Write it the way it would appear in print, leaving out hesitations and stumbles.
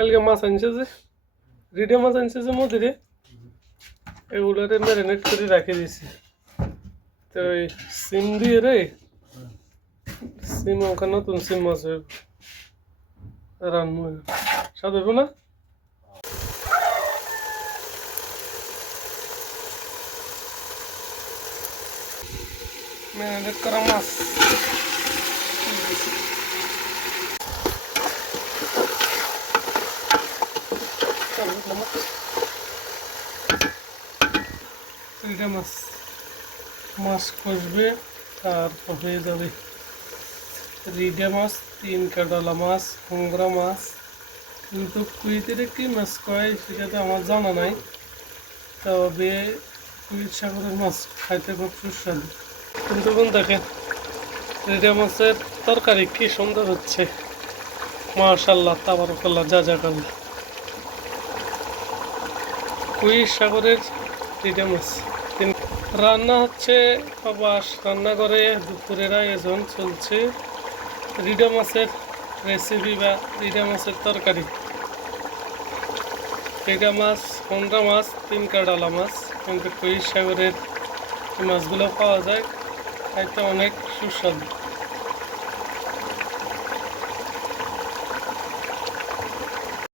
কালকে মাছ আনছে যে রিডে মাছ আনছে যে মদিরে এগুলোরে ম্যারিনেট করে রেখে দিয়েছি। তো ওই সিম দিয়ে রে সিম ওখানে নতুন সিম মাছ হইব রান্না স্বাদ হইব না? ম্যারিনেট করা মাছ রিডে মাছ মাছ কষবে তারপর হয়ে যাবে রিডে মাছ, 3 কাঁটালা মাছ, ভোংরা মাছ। কিন্তু কুইতে কি মাছ কয় সেটা তো আমার জানা নাই, তবে কুইত সাগরের মাছ খাইতে খুব সুস্বাদু। কিন্তু বোন দেখেন রিডে মাছের তরকারি কি সুন্দর হচ্ছে, মাশাআল্লাহ তাবারাকাল্লাহ জাযাকাল্লাহ। কুইত সাগরের রিডে মাছ রান্না হচ্ছে প্রবাস রান্নাঘরে। দুপুরের আয়োজন চলছে রিডে মাছের রেসিপি বা রিডে মাছের তরকারি। রিডে মাছ, ভোংরা মাছ, 3 কাঁটালা মাছ। কিন্তু কুইত সাগরের মাছগুলো পাওয়া যায়, খাইতে অনেক সুস্বাদু।